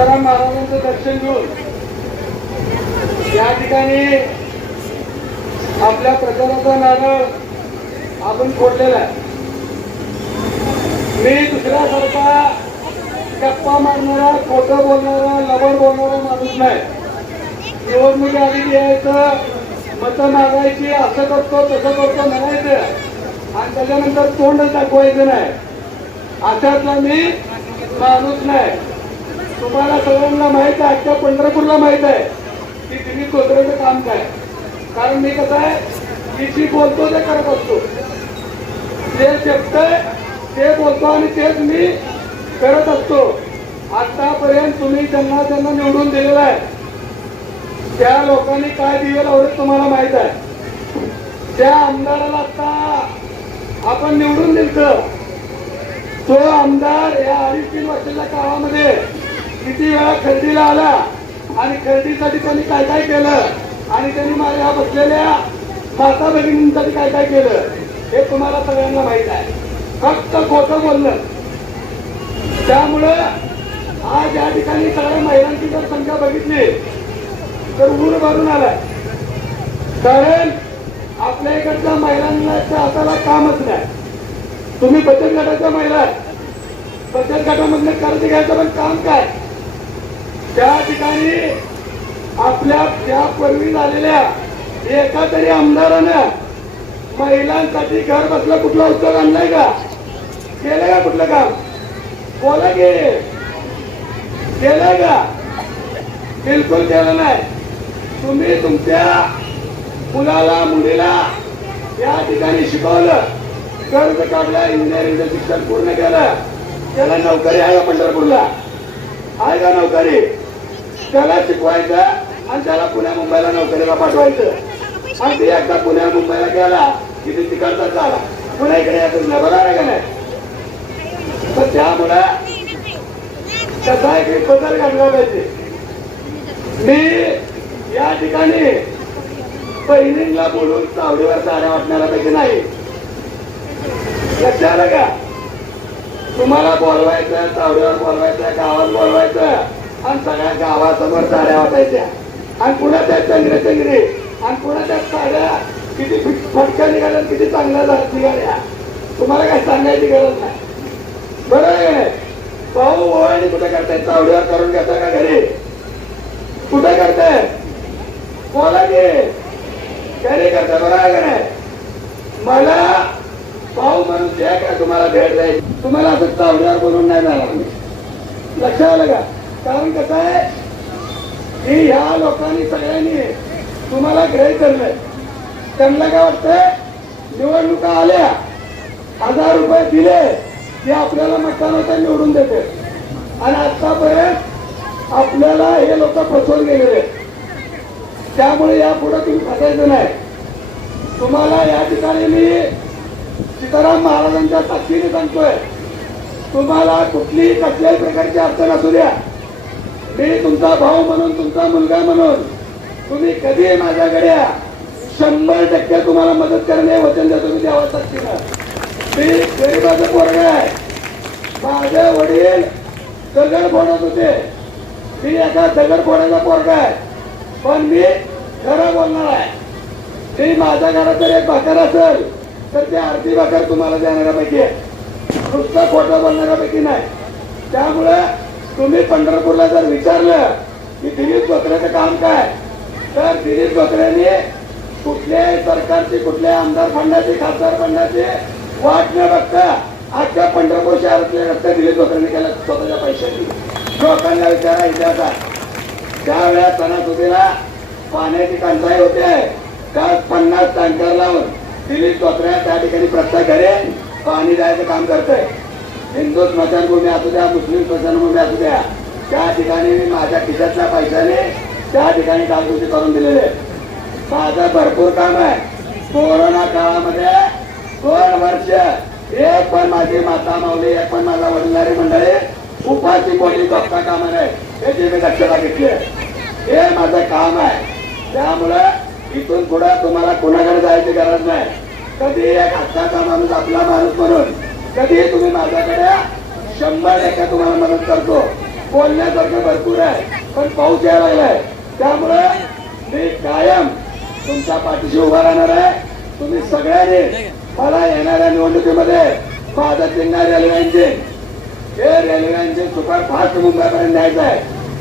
तुकाराम महाराजांचं दर्शन घेऊन या ठिकाणी आपल्या प्रचाराचा नारळ आपण फोडलेला आहे. मी दुसऱ्यासारखा गप्पा मारणारा खोटं बोलणारा लबड बोलणारा माणूस नाही. निवडणुकी आधी यायचं मतं मागायची असं करतो तसं करतो म्हणायचं. आणि त्याच्यानंतर तोंड दाखवायचं नाही. अशातला मी माणूस नाही. तुम्हाला सगळ्यांना माहीत आहे आजच्या पंढरपूरला माहीत आहे की तुम्ही कोथरेचं काम काय. कारण मी कसं आहे मी जी बोलतो ते करत असतो. जे शक्तय ते बोलतो आणि तेच मी करत असतो. आतापर्यंत तुम्ही ज्यांना ज्यांना निवडून दिलेलं आहे त्या लोकांनी काय दिलेलं लावले तुम्हाला माहीत आहे. त्या आमदाराला आता आपण निवडून दिलं तो आमदार या अडीच तीन वर्षाच्या काळामध्ये किती वेळा खरेदीला आला आणि खरेदीसाठी त्यांनी काय काय केलं? आणि त्यांनी माझ्या बसलेल्या माता भगिनींसाठी काय काय केलं? हे तुम्हाला सगळ्यांना माहीत आहे. फक्त खोटं बोललं त्यामुळं आज या ठिकाणी सगळ्या महिलांची जर संख्या बघितली तर ऊर भरून आलाय. कारण आपल्या इकडच्या महिलांच्या हाताला कामच नाही. तुम्ही बचत गटाच्या महिला बचत गटामधनं कर्ज घ्यायचं पण काम काय? त्या ठिकाणी आपल्या त्या पूर्वी झालेल्या एका तरी आमदारानं महिलांसाठी घर बसलं कुठला उद्योग आणलाय का? केलं का कुठलं काम? बोला की. केलंय का? बिलकुल केलं नाही. तुम्ही तुमच्या मुलाला मुलीला या ठिकाणी शिकवलं कर्ज काढलं इंजिनिअरिंगचं शिक्षण पूर्ण केलं. त्याला नोकरी आहे का पंढरपूरला? आहे का नोकरी? त्याला शिकवायचं आणि त्याला पुण्या मुंबईला नोकरीला पाठवायचं. आणि ती एकदा पुण्या मुंबईला गेला की ती तिकडचा झाला पुन्हा इकडे यायचं नाही का नाही? तर त्यामुळे कसा एक बदल घडला पाहिजे. मी या ठिकाणी बहिणींना बोलून चावडीवर वाटणारा पैकी नाही. लक्षात का तुम्हाला बोलवायचं चावडीवर बोलवायचं गावात बोलवायचं. आणि सगळ्या गावासमोर साड्या वाटायच्या. आणि पुन्हा त्या चंद्रे चंद्री आणि पुन्हा त्या साड्या किती फटक्या निघाल्या किती चांगल्या निघाल्या. तुम्हाला काय सांगायची गरज नाही. बरोबर आहे. भाऊ ओवाळणी कुठे करताय चावडीवर करून घेता का घरी? कुठे करताय बोला की. घरी करताय बरोबर आहे मला भाऊ म्हणून द्या का तुम्हाला भेट द्यायची तुम्हाला असं चावडीवर बोलून नाही जाणार. लक्षात आलं का? कारण कसं आहे की ह्या लोकांनी सगळ्यांनी तुम्हाला ग्रहित धरलंय त्यांना काय वाटतंय निवडणुका आल्या हजार रुपये दिले ते आपल्याला मतदानाचा निवडून देते. आणि आतापर्यंत आपल्याला हे लोक फसवून गेलेले त्यामुळे यापुढे तुम्ही फसायचं नाही. तुम्हाला या ठिकाणी मी सीताराम महाराजांच्या साक्षीने सांगतोय तुम्हाला कुठलीही कसल्याही प्रकारची अडचण असू द्या. मी तुमचा भाऊ म्हणून तुमचा मुलगा म्हणून तुम्ही कधी माझ्याकडे शंभर टक्के तुम्हाला मदत करणे वचन देतो मी द्यावं मी गरीबाचं पोरग आहे. माझे वडील दगड फोडत होते. मी एका दगड फोडायचा पोरगा आहे. पण मी खरं बोलणार आहे. मी माझ्या घरात जर एक भाकर असेल तर ते अर्धी भाकर तुम्हाला देणाऱ्यापैकी आहे. नुसतं खोटं बोलणाऱ्यापैकी नाही. त्यामुळे तुम्ही पंढरपूरला जर विचारलं की दिलीप बकऱ्याचं काम काय तर दिलीप गोत्र्याने कुठल्याही सरकारची कुठल्याही आमदार फंडाची खासदार फंडाची वाट न बघता आजच्या पंढरपूर शहरातले रस्ते दिलीप गोत्र्याने केल्या स्वतःच्या पैशाची लोकांना विचारा इतिहासात. त्यावेळेस सणासुदीला पाण्याची टंचाई होते तर पन्नास टँकर लावून दिलीप धोत्र्या त्या ठिकाणी प्रत्येक घरे पाणी द्यायचं काम करतंय. हिंदू स्मशानभूमी असू द्या मुस्लिम स्मशानभूमी असू द्या त्या ठिकाणी मी माझ्या खिशातल्या पैशाने त्या ठिकाणी डागडुजी करून दिलेले. माझं भरपूर काम आहे. कोरोना काळामध्ये दोन वर्ष एक पण माझी माता माऊली एक पण माझा वडिलारी मंडळी उपाशी बोली बघता कामा नाही याची मी दक्षता घेतली आहे. हे माझं काम आहे. त्यामुळं इथून पुढे तुम्हाला कोणाकडे जायची गरज नाही. कधी एक हक्काचा माणूस आपला माणूस म्हणून कधी तुम्ही माझ्याकडे शंभर टक्के तुम्हाला मदत करतो. बोलण्यासारखं भरपूर आहे पण पाऊस यायला लागलाय. त्यामुळे मी कायम तुमच्या पाठीशी उभा राहणार आहे. तुम्ही सगळ्यांनी मला येणाऱ्या निवडणुकीमध्ये फादर चिन्ह रेल्वे इंजिन हे रेल्वे इंजिन सुपरफास्ट मुंबईपर्यंत न्यायचं आहे.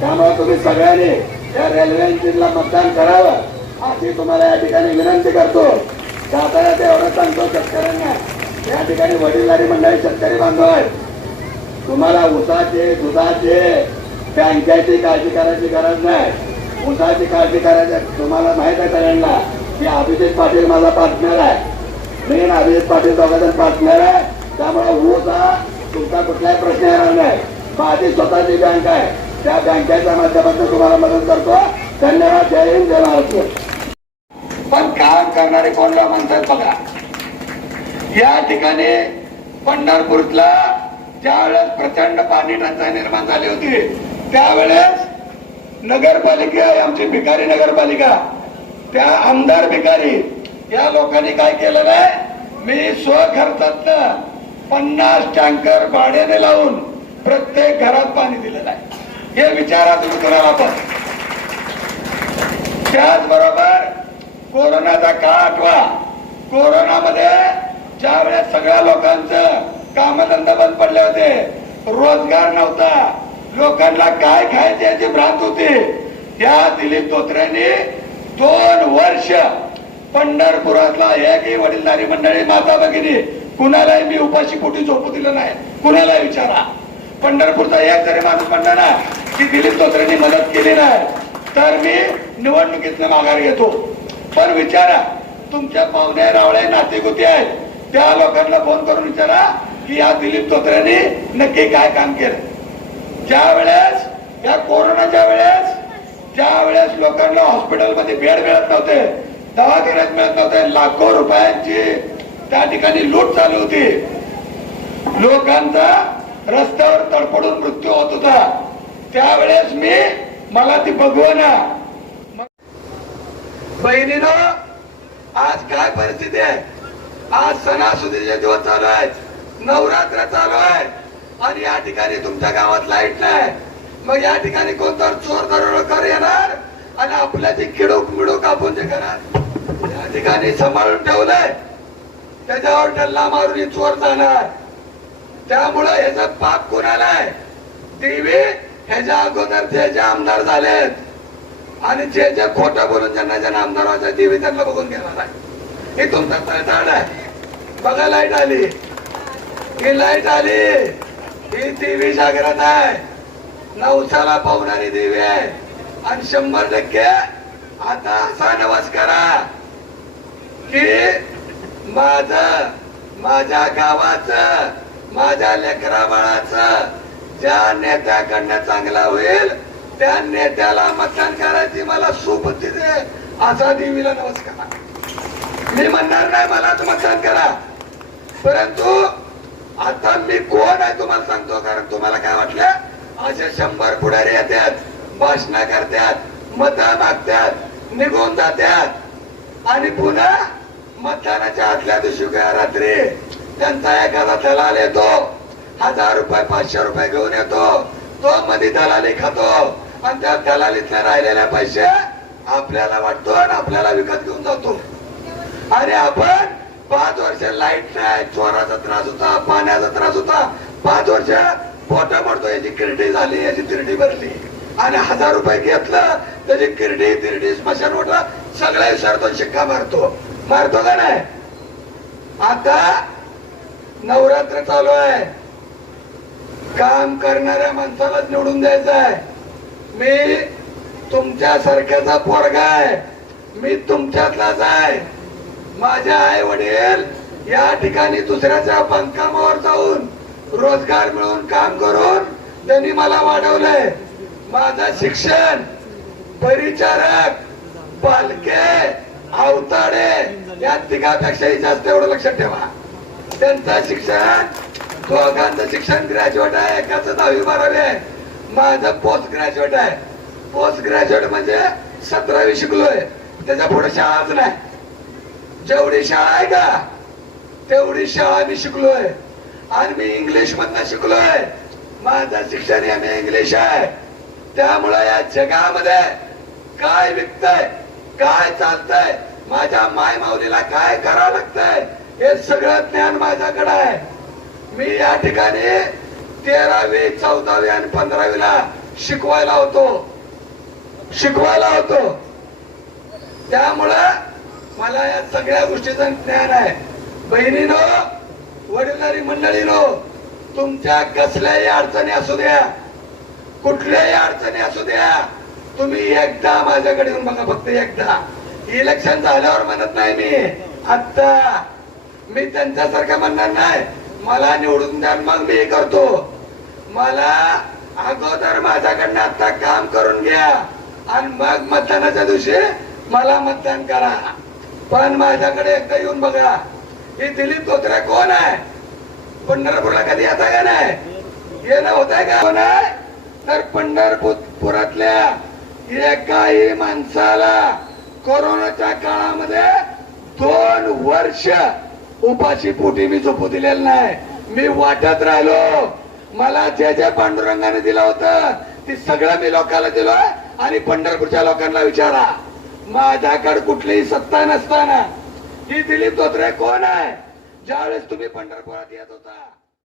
त्यामुळे तुम्ही सगळ्यांनी या रेल्वे इंजिनला मतदान करावं अशी तुम्हाला या ठिकाणी विनंती करतो. जाताना ते एवढं सांगतो शेतकऱ्यांना या ठिकाणी वडीलधारी मंडळी शेतकरी बांधव आहेत तुम्हाला उसाचे दुधाचे बँकेची काळजी करायची गरज नाही. उसाची काळजी करायची तुम्हाला माहीत आहे सगळ्यांना की अभिजित पाटील माझा पार्टनर आहे. मी अभिजित पाटील दोघांचा पार्टनर आहे. त्यामुळे ऊस हा तुमचा कुठलाही प्रश्न येणार नाही. माझी स्वतःची बँक आहे. त्या बँकेच्या माध्यमातून तुम्हाला मदत करतो. धन्यवाद. जय हिंद जय महाराष्ट्र. पण काम करणारे कोणला म्हणतात बघा. या ठिकाणी पंढरपूरला ज्यावेळेस प्रचंड पाणी टंचाई निर्माण झाली होती त्यावेळेस नगरपालिका आमची भिकारी नगरपालिका त्या आमदार भिकारी या लोकांनी काय केलेलं आहे? मी स्वखर्चात पन्नास टँकर भाड्याने लावून प्रत्येक घरात पाणी दिलेलं आहे. हे विचारातून करा कराल आपण. त्याचबरोबर कोरोनाचा काळ आठवा. कोरोनामध्ये ज्या वेळेस सगळ्या लोकांचं कामधंदा बंद पडले होते रोजगार नव्हता. लोकांना काय खायचे याची भ्रांत होती. या दिलीप धोत्र्यांनी दोन वर्ष पंढरपुरातला एकही वडीलधारी मंडळी माता भगिनी कुणालाही मी उपाशी पोटी झोपू दिलं नाही. कुणालाही विचारा. पंढरपूरचा एक जरी माणूस म्हणला ना की दिलीप धोत्रेंनी मदत केली नाही तर मी निवडणुकीतनं माघार घेतो. पण विचारा तुमच्या पाहुणे रावळे नातेगुती आहेत. त्या लोकांना फोन करून विचारा की या दिलीप धोत्रेंनी नक्की काय काम केलं. ज्या वेळेस या कोरोनाच्या वेळेस ज्या वेळेस लोकांना हॉस्पिटलमध्ये बेड मिळत नव्हते दवाखान्यात मिळत नव्हते लाखो रुपयांची त्या ठिकाणी लूट चालू होती. लोकांचा रस्त्यावर तडफडून मृत्यू होत होता. त्यावेळेस मी मला ती बघवना बहिणीनं आज काय परिस्थिती आहे? आज सणासुदीचे दिवस चालू आहेत. नवरात्र चालू आहे. आणि या ठिकाणी तुमच्या गावात लाइट नाही. मग या ठिकाणी कोणता चोर दरोडकर येणार? आणि आपल्याची किडूक मिडूक आपण जे करणार या ठिकाणी सांभाळून ठेवलंय त्याच्यावर डल्ला मारून चोर जाणार. त्यामुळं ह्याचं पाप कोणाला आहे देवी ह्याच्या अगोदर जे जे आमदार झालेत आणि जे जे खोटं बोलून ज्यांना ज्यांना आमदार व्हायचं टीव्ही त्यांना बघून घेणार आहे. हे तुमचा तळताड आहे. बघा लाइट आली. ही लाइट आली. ही देवी जागृत आहे. नवसाला पावणारी देवी आहे. आणि शंभर टक्के आता असा नवस करा की माझ माझ्या गावाचं माझ्या लेकरा बाळाचं ज्या नेत्याकडनं चांगला होईल त्या नेत्याला मतदान करायची मला सुबुद्धी दे. असा देवीला नमस्कार मी म्हणणार नाही मला तर मतदान करा. परंतु आता मी कोण आहे तुम्हाला सांगतो कारण तुम्हाला काय वाटलं? असे शंभर पुढारी येतात भाषण करतात मत मागतात निघून जातात. आणि पुन्हा मतदानाच्या आदल्या दिवशी काय रात्री त्यांचा एखादा दलाल येतो हजार रुपये पाचशे रुपये घेऊन येतो तो मध्ये दलाली खातो. आणि त्या दलालीतल्या राहिलेल्या पैसे आपल्याला वाटतो आणि आपल्याला विकत घेऊन जातो. आणि आपण पाच वर्ष लाइट नाही चोराचा त्रास होता पाण्याचा त्रास होता. पाच वर्ष पोट पडतो याची किरडी झाली याची तिरडी भरली. आणि हजार रुपये घेतलं त्याची किरडी तिरडी स्मशान मोठा सगळ्या विसरतो शिक्का मारतो. मारतो का नाही? आता नवरात्र चालू आहे. काम करणाऱ्या माणसालाच निवडून द्यायचं आहे मी तुमच्या सारख्याचा पोरगा आहे. मी तुमच्यातलाच आहे. माझे आई वडील या ठिकाणी दुसऱ्याच्या बांधकामावर जाऊन रोजगार मिळवून काम करून त्यांनी मला वाढवलंय माझं शिक्षण परिचारक पालके अवताडे या तिघापेक्षाही जास्त एवढं लक्षात ठेवा. त्यांचं शिक्षण दोघांचं शिक्षण ग्रॅज्युएट आहे एकाचं दहावी बारावी आहे. माझं पोस्ट ग्रॅज्युएट आहे. पोस्ट ग्रॅज्युएट म्हणजे सतरावी शिकलोय. त्याच्या पुढे शाळाच नाही. जेवढी शाळा आहे का? तेवढी शाळा मी शिकलोय. आणि मी इंग्लिश मधनं शिकलोय. माझं शिक्षण एम इंग्लिश आहे. त्यामुळे या जगामध्ये काय विकतय काय चालतंय माझ्या माय माऊलीला काय करावं लागतंय हे सगळं ज्ञान माझ्याकडे आहे. मी या ठिकाणी तेरावी चौदावी आणि पंधरावीला शिकवायला होतो. शिकवायला होतो. त्यामुळं मला या सगळ्या गोष्टीचं ज्ञान आहे. बहिणीनो वडीलधारी मंडळीनो तुमच्या कसल्याही अडचणी असू द्या. कुठल्याही अडचणी असू द्या. तुम्ही एकदा माझ्याकडे येऊन बघा फक्त एकदा. इलेक्शन झाल्यावर म्हणत नाही मी. आता मी त्यांच्यासारखं म्हणणार नाही. मला निवडून द्या मग मी करतो. मला अगोदर माझ्याकडनं आता काम करून घ्या. आणि मग मतदानाच्या दिवशी मला मतदान करा. पण माझ्याकडे एकदा येऊन बघा. ही दिलीप धोत्रे कोण आहे? पंढरपूरला कधी येता का नाही? येणं होत आहे का? कोण आहे? तर पंढरपुरातल्या एकाही माणसाला कोरोनाच्या काळामध्ये दोन वर्ष उपाशी पोटी मी झोपू दिलेलं नाही. मी वाटत राहिलो. मला जे जे पांडुरंगाने दिलं होतं ते सगळं मी लोकांना दिलो आणि पंढरपूरच्या लोकांना विचारा. माझ्याकडे कुठलीही सत्ता नसताना ही दिलीप धोत्रे कोण आहे? ज्यावेळेस तुम्ही पंढरपुरात येत होता